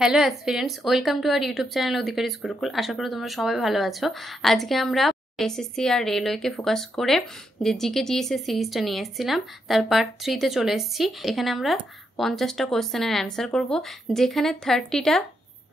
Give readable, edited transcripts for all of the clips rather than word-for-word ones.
Hello aspirants, welcome to our YouTube channel Adhikari Gurukul. আশা করি তোমরা সবাই ভালো আছো। আজকে আমরা এসএসসি আর রেলওয়েকে ফোকাস করে যে জিকে জিএসের সিরিজটা নিয়ে এসেছিলাম তার পার্ট 3-তে চলে এসেছি। এখানে আমরা 50টা কোয়েশ্চেনের অ্যান্সার করব, যেখানে 30টা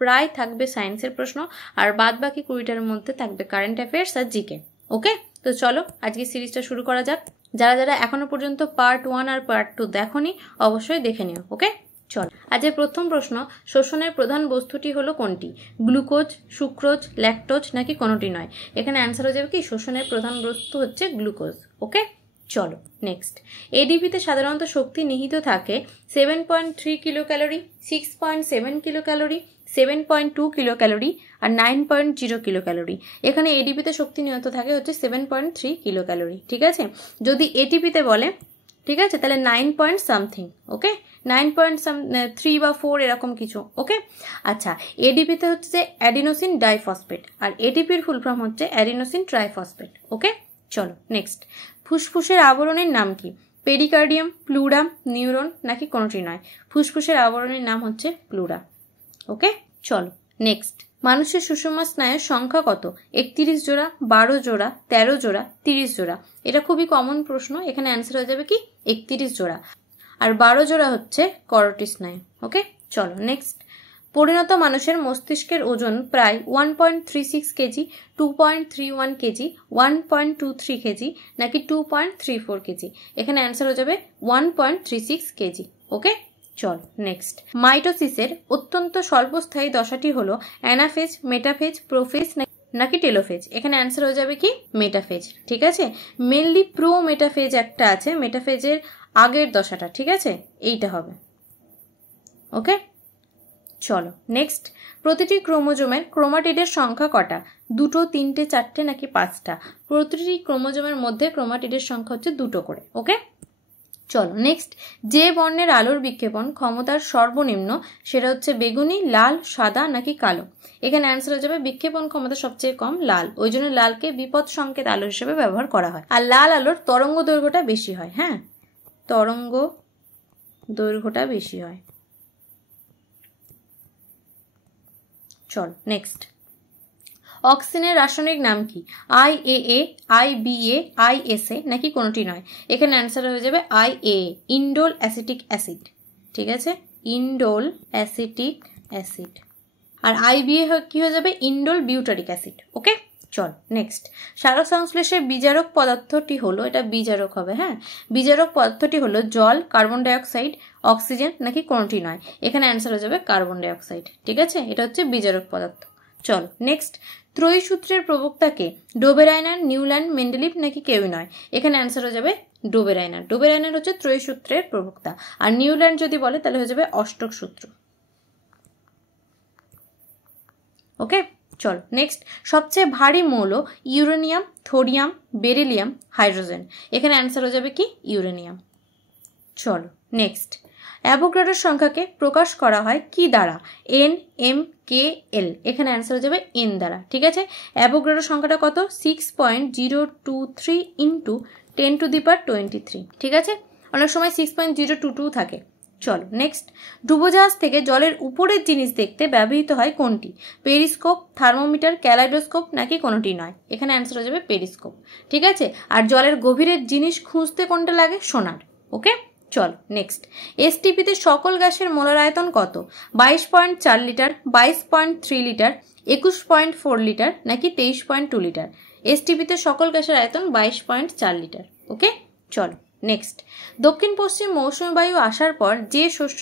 প্রায় থাকবে সায়েন্সের প্রশ্ন আর বাদ বাকি 20টার মধ্যে থাকবে কারেন্ট অ্যাফেয়ার্স আর জিকে। ওকে, তো চলো আজকে সিরিজটা শুরু করা যাক। যারা যারা এখনো পর্যন্ত পার্ট 1 আর পার্ট 2 দেখোনি অবশ্যই দেখে নিও। ওকে চল, আজকের প্রথম প্রশ্ন, শোষণের প্রধান বস্তুটি হলো কোনটি? গ্লুকোজ, সুক্রোজ, ল্যাকটোজ নাকি কোনোটি নয়? এখানে অ্যান্সার হয়ে যাবে কি, শোষণের প্রধান বস্তু হচ্ছে গ্লুকোজ। ওকে চলো নেক্সট। এডিপিতে সাধারণত শক্তি নিহিত থাকে 7.3 kilo calorie, 6.7 kilo calorie, 7.2 kilo calorie আর 9.0 কিলো ক্যালোরি। এখানে এডিপিতে শক্তি নিহিত থাকে হচ্ছে 7.3 কিলো ক্যালোরি। ঠিক আছে, যদি এটিপিতে বলে ঠিক আছে তাহলে 9 পয়েন্ট সামথিং। ওকে, 9.3 বা 4 এরকম কিছু। ওকে আচ্ছা, এডিপিতে হচ্ছে যে অ্যাডিনোসিন ডাইফসফেট আর এটিপির ফুল ফর্ম হচ্ছে অ্যাডিনোসিন ট্রাইফসফেট। ওকে চলো নেক্সট। ফুসফুসের আবরণের নাম কি? পেরিকার্ডিয়াম, প্লুরা, নিউরন নাকি কোনোটি নয়? ফুসফুসের আবরণের নাম হচ্ছে প্লুরা। ওকে চলো নেক্সট। মানুষের সুষমা স্নায়ুর সংখ্যা কত? 31 জোড়া, 12 জোড়া, 13 জোড়া, 30 জোড়া? এটা খুবই কমন প্রশ্ন। এখানে অ্যান্সার হয়ে যাবে কি 31 জোড়া, আর 12 জোড়া হচ্ছে করোটি স্নায়ু। ওকে চলো নেক্সট। পরিণত মানুষের মস্তিষ্কের ওজন প্রায় 1.36 কেজি, 2.31 কেজি, 1.23 কেজি নাকি 2.34 কেজি? এখানে অ্যান্সার হয়ে যাবে 1.36 কেজি। ওকে চল নেক্সট। মাইটোসিসের অত্যন্ত স্বল্পস্থায়ী দশাটি হলো অ্যানাফেজ, মেটাফেজ, প্রোফেজ নাকি টেলোফেজ? এখানে অ্যান্সার হয়ে যাবে কি মেটাফেজ। ঠিক আছে, মেনলি প্রো মেটাফেজ একটা আছে, মেটাফেজের আগের দশাটা। ঠিক আছে, এইটা হবে। ওকে চলো নেক্সট। প্রতিটি ক্রোমোজোমের ক্রোমাটিডের সংখ্যা কটা? 2, 3, 4 নাকি 5টা? প্রতিটি ক্রোমোজোমের মধ্যে ক্রোমাটিডের সংখ্যা হচ্ছে 2 করে। ওকে চলো নেক্সট। যে বর্ণের আলোর বিক্ষেপণ ক্ষমতার সর্বনিম্ন সেটা হচ্ছে বেগুনি, লাল, সাদা নাকি কালো? এখানে অ্যান্সার হয়ে যাবে বিক্ষেপণ ক্ষমতা সবচেয়ে কম লাল, ওই জন্য লালকে বিপদ সংকেত আলো হিসেবে ব্যবহার করা হয়। আর লাল আলোর তরঙ্গ দৈর্ঘ্যটা বেশি হয়। হ্যাঁ, তরঙ্গ দৈর্ঘ্যটা বেশি হয়। চল নেক্সট। অক্সিজেনের রাসায়নিক নাম কি? IAA, IBA, ISA নাকি কোনোটি নয়? এখানে অ্যান্সার হয়ে যাবে IA, ইন্ডোল অ্যাসিটিক অ্যাসিড। ঠিক আছে, ইন্ডোল অ্যাসিটিক অ্যাসিড। আর IBA কি হয়ে যাবে? Indole butyric acid. ওকে চল নেক্সট। সালোক সংশ্লেষের বিজারক পদার্থটি হলো, এটা বিজারক হবে। হ্যাঁ, বিজারক পদার্থটি হলো জল, কার্বন ডাইঅক্সাইড, অক্সিজেন নাকি কোনোটি নয়? এখানে অ্যান্সার হয়ে যাবে কার্বন ডাইঅক্সাইড। ঠিক আছে, এটা হচ্ছে বিজারক পদার্থ। চল নেক্সট। ত্রয়ী সূত্রের প্রবক্তাকে? ডোবেরাইনার, নিউল্যান্ড, মেন্ডেলিভ নাকি কেউই নয়? এখানে অ্যান্সার হয়ে যাবে ডোবেরাইনার। ডোবেরাইনার হচ্ছে ত্রয়ী সূত্রের প্রবক্তা। আর নিউল্যান্ড যদি বলে তাহলে হয়ে যাবে অষ্টক সূত্র। ওকে চল নেক্সট। সবচেয়ে ভারী মৌল? Uranium, thorium, beryllium, hydrogen? এখানে অ্যান্সার হয়ে যাবে কি ইউরেনিয়াম। চলো নেক্সট। অ্যাভোগাড্রোর সংখ্যাকে প্রকাশ করা হয় কি দ্বারা? N, M, K, L? এখানে অ্যান্সার হয়ে যাবে N দ্বারা। ঠিক আছে, অ্যাভোগাড্রোর সংখ্যাটা কত? 6.023 ইন্টু 10⁻23। ঠিক আছে, অনেক সময় 6.022 থাকে। চলো নেক্সট। ডুবোজাহাজ থেকে জলের উপরের জিনিস দেখতে ব্যবহৃত হয় কোনটি? পেরিস্কোপ, থার্মোমিটার, ক্যালাইডোস্কোপ নাকি কোনোটি নয়? এখানে অ্যান্সার হয়ে যাবে পেরিস্কোপ। ঠিক আছে, আর জলের গভীরের জিনিস খুঁজতে কোনটা লাগে? সোনার। ওকে চল নেক্সট। এসটিপিতে সকল গ্যাসের মোলার আয়তন কত? 22.4 লিটার, 22.3 লিটার, 21.4 লিটার নাকি 23.2 লিটার? এসটিপিতে সকল গ্যাসের আয়তন 22.4 লিটার। ওকে চল নেক্সট। দক্ষিণ পশ্চিম মৌসুমী বায়ু আসার পর যে শস্য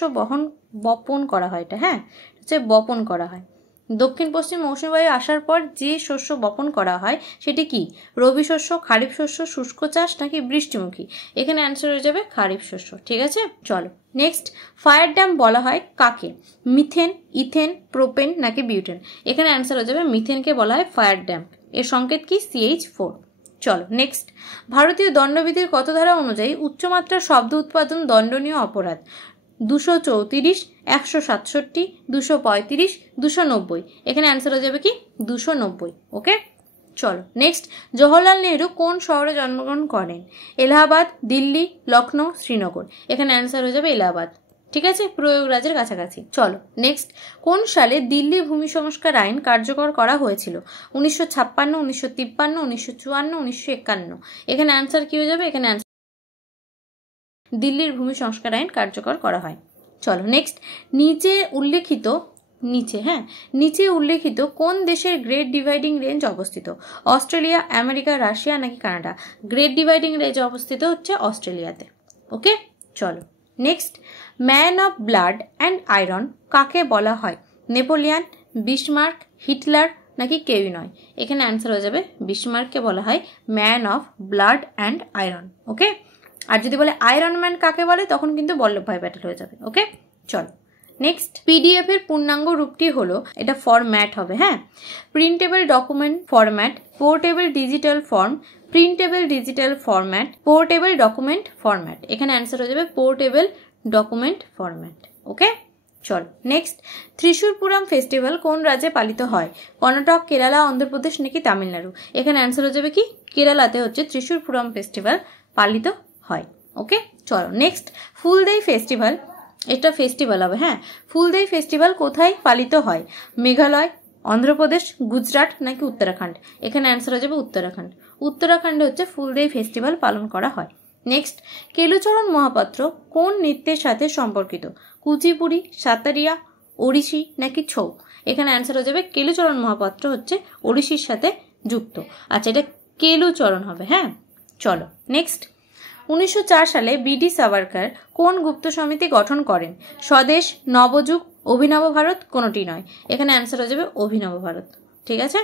বপন করা হয়, এটা হ্যাঁ হচ্ছে বপন করা হয়। দক্ষিণ পশ্চিম মৌসুমী বায়ু আসার পর যে শস্য বপন করা হয় সেটি কি? রবি শস্য, খারিফ শস্য, শুষ্ক চাষ নাকি বৃষ্টিমুখী? এখানে অ্যান্সার হয়ে যাবে খারিফ শস্য। ঠিক আছে চলো নেক্সট। ফায়ার ড্যাম বলা হয় কাকে? মিথেন, ইথেন, প্রোপেন নাকি বিউটেন? এখানে অ্যান্সার হয়ে যাবে মিথেনকে বলা হয় ফায়ার ড্যাম। এর সংকেত কি? CH4। চলো নেক্সট। ভারতীয় দণ্ডবিধির কত ধারা অনুযায়ী উচ্চমাত্রার শব্দ উৎপাদন দণ্ডনীয় অপরাধ? 234, 167, 235, 290? এখানে অ্যান্সার হয়ে যাবে কি 290। ওকে চলো নেক্সট। জওহরলাল নেহরু কোন শহরে জন্মগ্রহণ করেন? এলাহাবাদ, দিল্লি, লখনৌ, শ্রীনগর? এখানে অ্যান্সার হয়ে যাবে এলাহাবাদ। ঠিক আছে, প্রয়োগরাজের কাছাকাছি। চলো নেক্সট, কোন সালে দিল্লি ভূমি সংস্কার আইন কার্যকর করা হয়েছিল? 1956, 1953, 1954, 1951। এখানে অ্যান্সার কি হয়ে যাবে? এখানে দিল্লির ভূমি সংস্কার আইন কার্যকর করা হয়। চলো নেক্সট, নিচে উল্লেখিত কোন দেশের গ্রেট ডিভাইডিং রেঞ্জ অবস্থিত? অস্ট্রেলিয়া, আমেরিকা, রাশিয়া নাকি কানাডা? গ্রেট ডিভাইডিং রেঞ্জ অবস্থিত হচ্ছে অস্ট্রেলিয়াতে। ওকে, চলো next, man of blood and iron কাকে বলা হয়? নেপোলিয়ান, বিসমার্ক, হিটলার নাকি কেউই নয়? এখানে অ্যান্সার হয়ে যাবে বিসমার্ককে বলা হয় man of blood and iron. Okay, আর যদি বলে আয়রন ম্যান কাকে বলে তখন কিন্তু বল্লভভাই প্যাটেল হয়ে যাবে। ওকে, চলো নেক্সট, পিডিএফ এর পূর্ণাঙ্গ রূপটি হলো, এটা ফরম্যাট হবে, হ্যাঁ, printable document format, portable digital form, printable digital format, portable document format. এখানে অ্যান্সার হয়ে যাবে পোর্টেবল ডকুমেন্ট ফরম্যাট। ওকে, চলো নেক্সট, ত্রিশূরপুরম ফেস্টিভ্যাল কোন রাজ্যে পালিত হয়? কর্ণাটক, কেরালা, অন্ধ্রপ্রদেশ নাকি তামিলনাড়ু? এখানে অ্যান্সার হয়ে যাবে কি কেরালাতে হচ্ছে ত্রিশূরপুরম ফেস্টিভ্যাল পালিত হয়। ওকে, চলো নেক্সট, ফুলদেই ফেস্টিভ্যাল, এটা ফেস্টিভ্যাল হবে, হ্যাঁ, ফুলদেই ফেস্টিভ্যাল কোথায় পালিত হয়? মেঘালয়, অন্ধ্রপ্রদেশ, গুজরাট নাকি উত্তরাখণ্ড? এখানে অ্যান্সার হয়ে যাবে উত্তরাখণ্ড। উত্তরাখণ্ডে হচ্ছে ফুলদেই ফেস্টিভ্যাল পালন করা হয়। নেক্সট, কেলুচরণ মহাপাত্র কোন নৃত্যের সাথে সম্পর্কিত? কুচিপুড়ি, সাতারিয়া, ওড়িশি নাকি ছৌ? এখানে অ্যান্সার হয়ে যাবে কেলুচরণ মহাপাত্র হচ্ছে ওড়িশির সাথে যুক্ত। আচ্ছা, এটা কেলুচরণ হবে, হ্যাঁ। চলো নেক্সট, 1904 সালে বিডি সাভারকর কোন গুপ্ত সমিতি গঠন করেন? স্বদেশ, নবযুগ, অভিনব ভারত কোনোটি নয়। এখানে অ্যান্সার হয়ে যাবে অভিনব ভারত। ঠিক আছে,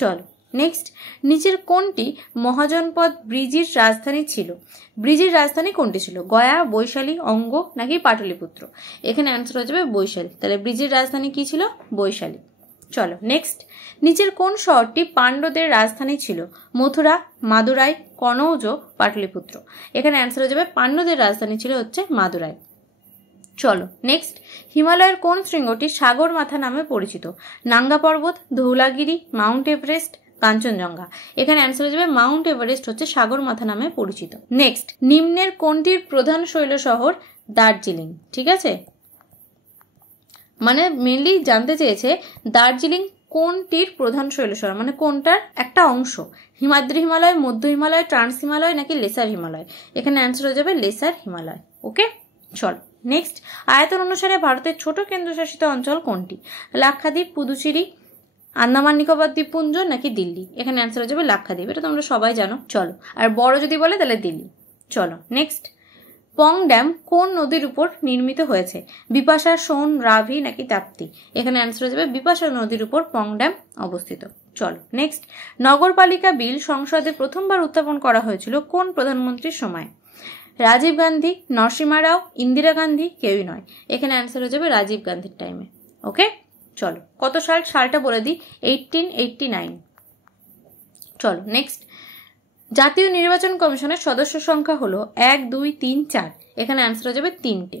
চলো নেক্সট, নিচের কোনটি মহাজনপদ ব্রিজির রাজধানী ছিল? ব্রিজির রাজধানী কোনটি ছিল? গয়া, বৈশালী, অঙ্গ নাকি পাটলিপুত্র? এখানে অ্যান্সার হয়ে যাবে বৈশালী। তাহলে ব্রিজির রাজধানী কি ছিল? বৈশালী। চলো নেক্সট, নিচের কোন শহরটি পাণ্ড্যদের রাজধানী ছিল? মথুরা, মাদুরাই, কনৌজ, পাটলিপুত্র? এখানে অ্যান্সার হয়ে যাবে পাণ্ড্যদের রাজধানী ছিল হচ্ছে মাদুরাই। চলো নেক্সট, হিমালয়ের কোন শৃঙ্গটি সাগর মাথা নামে পরিচিত? নাঙ্গা পর্বত, ধৌলাগিরি, মাউন্ট এভারেস্ট, কাঞ্চনজঙ্ঘা? এখানে অ্যান্সার হয়ে যাবে মাউন্ট এভারেস্ট হচ্ছে সাগর মাথা নামে পরিচিত। নেক্সট, নিম্নের কোনটির প্রধান শৈল শহর? দার্জিলিং। ঠিক আছে, মানে মেনলি জানতে চেয়েছে দার্জিলিং কোনটির প্রধান শৈল শহর, মানে কোনটার একটা অংশ? হিমাদ্রি হিমালয়, মধ্য হিমালয়, ট্রান্স হিমালয় নাকি লেসার হিমালয়? এখানে অ্যান্সার হয়ে যাবে লেসার হিমালয়। ওকে, চলো নেক্সট, আয়তন অনুসারে ভারতের ছোট কেন্দ্রশাসিত অঞ্চল কোনটি? লাক্ষাদ্বীপ, পুদুচেরি, আন্দামান নিকোবর দ্বীপপুঞ্জ নাকি দিল্লি? এখানে অ্যান্সার হয়ে যাবে লাক্ষাদ্বীপ, এটা তোমরা সবাই জানো। চলো, আর বড় যদি বলে তাহলে দিল্লি। চলো নেক্সট, পং ড্যাম কোন নদীর উপর নির্মিত হয়েছে? বিপাশা, সোন, রাভি নাকি তাপ্তি? এখানে অ্যান্সার হয়ে যাবে বিপাশা নদীর উপর পং ড্যাম অবস্থিত। চলো নেক্সট, নগরপালিকা বিল সংসদে প্রথমবার উত্থাপন করা হয়েছিল কোন প্রধানমন্ত্রীর সময়? রাজীব গান্ধী, নরসিমা রাও, ইন্দিরা গান্ধী, কেউই নয়। এখানে অ্যান্সার হয়ে যাবে রাজীব গান্ধীর টাইমে। ওকে, চলো কত সালটা বলে দিই, 1889। চলো নেক্সট, জাতীয় নির্বাচন কমিশনের সদস্য সংখ্যা হলো 1, 2, 3, 4। এখানে অ্যান্সার হয়ে যাবে 3টে।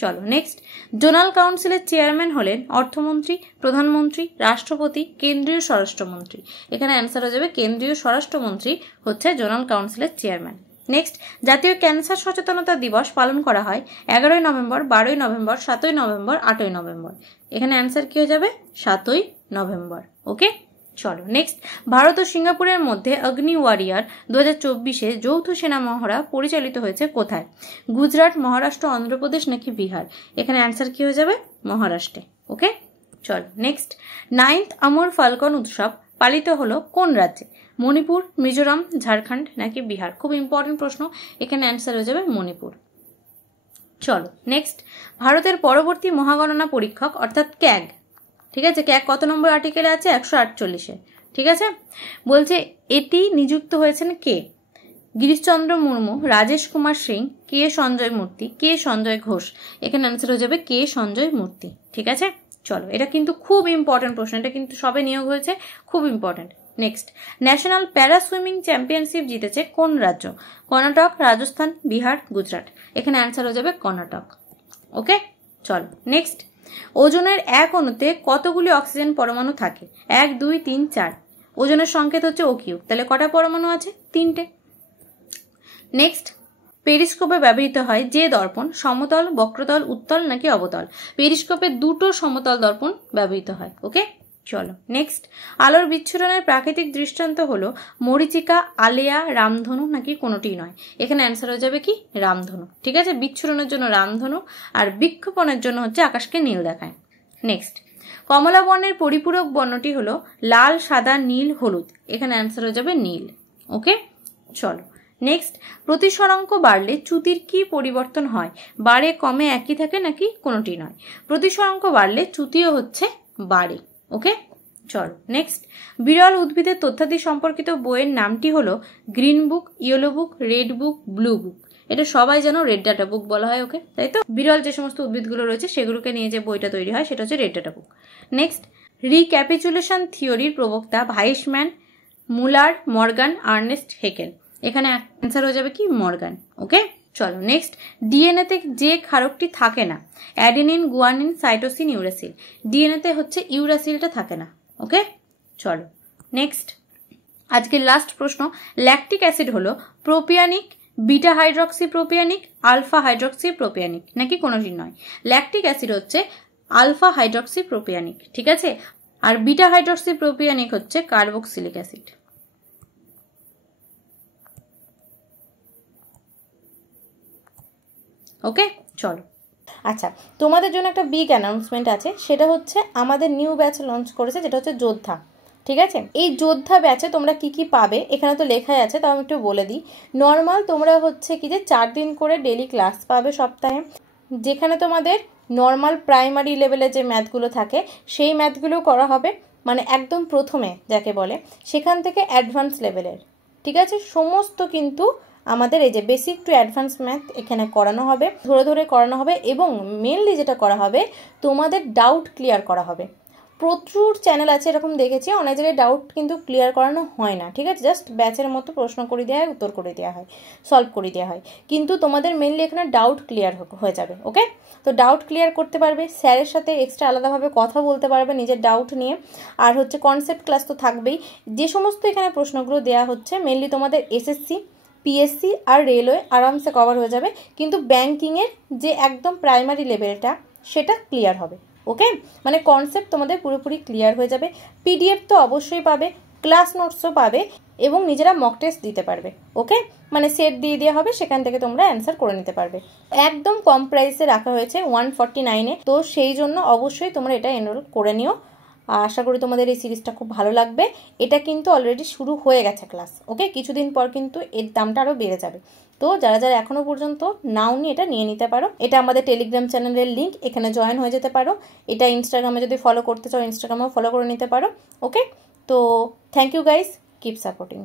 চলো নেক্সট, জোনাল কাউন্সিলের চেয়ারম্যান হলেন অর্থমন্ত্রী, প্রধানমন্ত্রী, রাষ্ট্রপতি, কেন্দ্রীয় স্বরাষ্ট্রমন্ত্রী? এখানে অ্যান্সার হয়ে যাবে কেন্দ্রীয় স্বরাষ্ট্রমন্ত্রী হচ্ছে জোনাল কাউন্সিলের চেয়ারম্যান। নেক্সট, জাতীয় ক্যান্সার সচেতনতা দিবস পালন করা হয় 11ই নভেম্বর, 12ই নভেম্বর, 7ই নভেম্বর, 8ই নভেম্বর? এখানে অ্যান্সার কি হয়ে যাবে? 7ই নভেম্বর। ওকে, চলো নেক্সট, ভারত ও সিঙ্গাপুরের মধ্যে অগ্নি ওয়ারিয়ার 2024-এ যৌথ সেনা মহড়া পরিচালিত হয়েছে কোথায়? গুজরাট, মহারাষ্ট্র, অন্ধ্রপ্রদেশ নাকি বিহার? এখানে অ্যান্সার কি হয়ে যাবে? মহারাষ্ট্রে। ওকে, চলো নেক্সট, 9th অমর ফাল্কন উৎসব পালিত হলো কোন রাজ্যে? মণিপুর, মিজোরাম, ঝাড়খণ্ড নাকি বিহার? খুব ইম্পর্টেন্ট প্রশ্ন, এখানে অ্যান্সার হয়ে যাবে মণিপুর। চলো নেক্সট, ভারতের পরবর্তী মহাগণনা পরীক্ষক অর্থাৎ ক্যাগ, ঠিক আছে, ক্যাগ কত নম্বর আর্টিকেলে আছে? 148-এ। ঠিক আছে, বলছে এটি নিযুক্ত হয়েছেন কে? গিরিশচন্দ্র মুর্মু, রাজেশ কুমার সিং, কে সঞ্জয় মূর্তি, কে সঞ্জয় ঘোষ? এখানে অ্যান্সার হয়ে যাবে কে সঞ্জয় মূর্তি। ঠিক আছে, চলো এটা কিন্তু খুব ইম্পর্টেন্ট প্রশ্ন, এটা কিন্তু সবে নিয়োগ হয়েছে, খুব ইম্পর্টেন্ট। নেক্সট, ন্যাশনাল প্যারা সুইমিং চ্যাম্পিয়নশিপ জিতেছে কোন রাজ্য? কর্ণাটক, রাজস্থান, বিহার, গুজরাট? এখানে অ্যান্সার হয়ে যাবে কর্ণাটক। ওকে, চলো নেক্সট, ওজনের এক অণুতে কতগুলি অক্সিজেন পরমাণু থাকে? 1, 2, 3, 4। ওজনের সংকেত হচ্ছে OQ, তাহলে কটা পরমাণু আছে? 3টে। নেক্সট, পেরিস্কোপে ব্যবহৃত হয় যে দর্পণ সমতল, বক্রতল, উত্তল নাকি অবতল? পেরিস্কোপে দুটো সমতল দর্পণ ব্যবহৃত হয়। ওকে, চলো নেক্সট। আলোর বিচ্ছুরণের প্রাকৃতিক দৃষ্টান্ত হলো মরীচিকা, আলেয়া, রামধনু নাকি কোনোটি নয়? এখানে অ্যান্সার হয়ে যাবে কি রামধনু। ঠিক আছে, বিচ্ছুরণের জন্য রামধনু আর বিক্ষেপণের জন্য হচ্ছে আকাশকে নীল দেখায়। নেক্সট, কমলা বর্ণের পরিপূরক বর্ণটি হলো লাল, সাদা, নীল, হলুদ। এখানে অ্যান্সার হয়ে যাবে নীল। ওকে, চলো নেক্সট। প্রতিসরাঙ্ক বাড়লে চ্যুতির কি পরিবর্তন হয়? বাড়ে, কমে, একই থাকে নাকি কোনোটি নয়? প্রতিসরাঙ্ক বাড়লে চ্যুতিও হচ্ছে বাড়ে। ওকে, চলো নেক্সট। বিরল উদ্ভিদের তথ্যাদি সম্পর্কিত বইয়ের নামটি হলো গ্রিন বুক, ইয়েলো বুক, রেড বুক, ব্লু বুক। এটা সবাই জানো রেড ডাটা বুক বলা হয়। ওকে, তাই তো? বিরল যে সমস্ত উদ্ভিদগুলো রয়েছে সেগুলোকে নিয়ে যে বইটা তৈরি হয় সেটা হচ্ছে red data book. Next, recapitulation থিওরির প্রবক্তা Weismann, Muller, Morgan, Ernst Haeckel. এখানে অ্যান্সার হয়ে যাবে কি মর্গান। ওকে, চলো নেক্সট। ডিএনএতে যে ক্ষারকটি থাকে না, অ্যাডেনিন, গুয়ানিন, সাইটোসিন, ইউরাসিল। ডিএনএতে হচ্ছে ইউরাসিলটা থাকে না। ওকে, চলো নেক্সট। আজকের লাস্ট প্রশ্ন, ল্যাকটিক অ্যাসিড হলো প্রোপিয়ানিক, বিটা হাইড্রক্সি প্রোপিয়ানিক, আলফা হাইড্রক্সি প্রোপিয়ানিক নাকি কোনোটি নয়? ল্যাকটিক অ্যাসিড হচ্ছে আলফা হাইড্রক্সি প্রোপিয়ানিক। ঠিক আছে, আর বিটা হাইড্রক্সি প্রোপিয়ানিক হচ্ছে কার্বক্সিলিক অ্যাসিড। ওকে, চলো। আচ্ছা, তোমাদের জন্য একটা বিগ অ্যানাউন্সমেন্ট আছে, সেটা হচ্ছে আমাদের নিউ ব্যাচ লঞ্চ করেছে, যেটা হচ্ছে যোদ্ধা। ঠিক আছে, এই যোদ্ধা ব্যাচে তোমরা কি কি পাবে এখানে তো লেখাই আছে, তাও আমি একটু বলে দিই। নর্মাল তোমরা হচ্ছে কি যে 4 দিন করে ডেলি ক্লাস পাবে সপ্তাহে, যেখানে তোমাদের নর্মাল প্রাইমারি লেভেলে যে ম্যাথগুলো থাকে সেই ম্যাথগুলো করা হবে, মানে একদম প্রথমে যাকে বলে, সেখান থেকে অ্যাডভান্স লেভেলের। ঠিক আছে, সমস্ত কিন্তু আমাদের এই যে বেসিক টু অ্যাডভান্স ম্যাথ এখানে করানো হবে, ধরে ধরে করানো হবে, এবং মেনলি যেটা করা হবে তোমাদের ডাউট ক্লিয়ার করা হবে। প্রচুর চ্যানেল আছে এরকম দেখেছি, অনেক জায়গায় ডাউট কিন্তু ক্লিয়ার করানো হয় না। ঠিক আছে, জাস্ট ব্যাচের মতো প্রশ্ন করে দেওয়া হয়, উত্তর করে দেওয়া হয়, সলভ করে দেওয়া হয়, কিন্তু তোমাদের মেনলি এখানে ডাউট ক্লিয়ার হয়ে যাবে। ওকে, তো ডাউট ক্লিয়ার করতে পারবে, স্যারের সাথে এক্সট্রা আলাদাভাবে কথা বলতে পারবে নিজের ডাউট নিয়ে, আর হচ্ছে কনসেপ্ট ক্লাস তো থাকবেই। যে সমস্ত এখানে প্রশ্নগুলো দেওয়া হচ্ছে মেনলি তোমাদের এসএসসি, পিএসসি আর রেলওয়ে আরামসে কভার হয়ে যাবে, কিন্তু ব্যাংকিংয়ের যে একদম প্রাইমারি লেভেলটা সেটা ক্লিয়ার হবে। ওকে, মানে কনসেপ্ট তোমাদের পুরোপুরি ক্লিয়ার হয়ে যাবে। পিডিএফ তো অবশ্যই পাবে, ক্লাস নোটসও পাবে, এবং নিজেরা মক টেস্ট দিতে পারবে। ওকে, মানে সেট দিয়ে দেওয়া হবে, সেখান থেকে তোমরা অ্যান্সার করে নিতে পারবে। একদম কম প্রাইসে রাখা হয়েছে 149-এ, তো সেই জন্য অবশ্যই তোমরা এটা এনরোল করে নিও। আশা করি তোমাদের এই সিরিজটা খুব ভালো লাগবে। এটা কিন্তু অলরেডি শুরু হয়ে গেছে ক্লাস। ওকে, কিছুদিন পর কিন্তু এর দামটা আরও বেড়ে যাবে, তো যারা যারা এখনো পর্যন্ত নাও নি এটা নিয়ে নিতে পারো। এটা আমাদের টেলিগ্রাম চ্যানেলের লিঙ্ক, এখানে জয়েন হয়ে যেতে পারো। এটা ইনস্টাগ্রামে যদি ফলো করতে চাও ইনস্টাগ্রামেও ফলো করে নিতে পারো। ওকে, তো thank you guys, keep supporting.